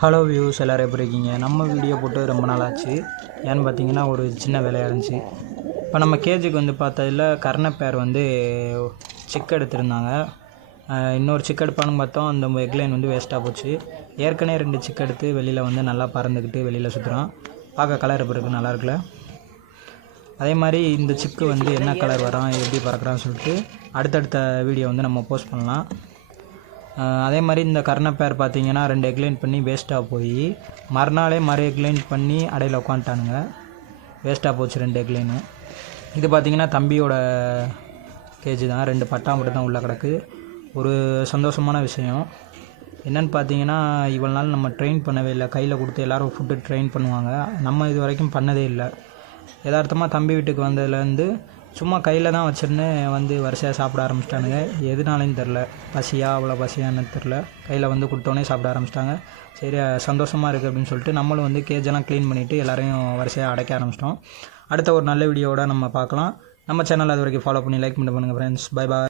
Hello views, எல்லோரும் எப்படி இருக்கீங்க? நம்ம வீடியோ போட்டு ரொம்ப நாள் ஆச்சு. ஏன்னு பார்த்தீங்கன்னா ஒரு சின்ன வேலையாக இருந்துச்சு. இப்போ நம்ம கேஜுக்கு வந்து பார்த்ததில் கர்ணப்பேர் வந்து செக் எடுத்திருந்தாங்க. இன்னொரு செக் எடுப்பான்னு பார்த்தோம், அந்த எக்லைன் வந்து வேஸ்ட்டாக போச்சு. ஏற்கனவே 2 செக் எடுத்து வெளியில் வந்து நல்லா பறந்துக்கிட்டு வெளியில் சுற்றுறான். பார்க்க கலர் எப்படி இருக்குது, நல்லா இருக்குல்ல? அதே மாதிரி இந்த சிக்கு வந்து என்ன கலர் வரான், எப்படி பறக்கிறான்னு சொல்லிட்டு அடுத்தடுத்த வீடியோ வந்து நம்ம போஸ்ட் பண்ணலாம். அதே மாதிரி இந்த கர்ணப்பேர் பார்த்திங்கன்னா 2 எக்லைன் பண்ணி வேஸ்ட்டாக போய் மறுநாளே எக்லைன் பண்ணி அடையில் உட்காந்துட்டானுங்க. வேஸ்ட்டாக போச்சு 2 எக்லைனு. இது பார்த்திங்கன்னா தம்பியோட கேஜி தான். 2 பட்டா மட்டும் தான் உள்ளே கிடக்கு. ஒரு சந்தோஷமான விஷயம் என்னென்னு பார்த்தீங்கன்னா, இவ்வளோ நாள் நம்ம ட்ரெயின் பண்ணவே இல்லை. கையில் கொடுத்து எல்லோரும் ஃபுட்டு ட்ரெயின் பண்ணுவாங்க, நம்ம இது வரைக்கும் பண்ணதே இல்லை. யதார்த்தமாக தம்பி வீட்டுக்கு வந்ததுலேருந்து சும்மா கையில் தான் வச்சுருந்து வந்து வரிசையாக சாப்பிட ஆரம்பிச்சிட்டானுங்க. எதுனாலும் தெரில, பசியாக அவ்வளோ பசியான்னு தெரில, கையில் வந்து கொடுத்தோன்னே சாப்பிட ஆரம்பிச்சிட்டாங்க. சரி, சந்தோஷமாக இருக்குது அப்படின்னு சொல்லிட்டு நம்மளும் வந்து கேஜெல்லாம் க்ளீன் பண்ணிவிட்டு எல்லோரையும் வரிசையாக அடைக்க ஆரம்பிச்சிட்டோம். அடுத்த ஒரு நல்ல வீடியோவோட நம்ம பார்க்கலாம். நம்ம சேனல் அது வரைக்கும் ஃபாலோ பண்ணி லைக் பண்ணுங்கள் ஃப்ரெண்ட்ஸ். Bye bye.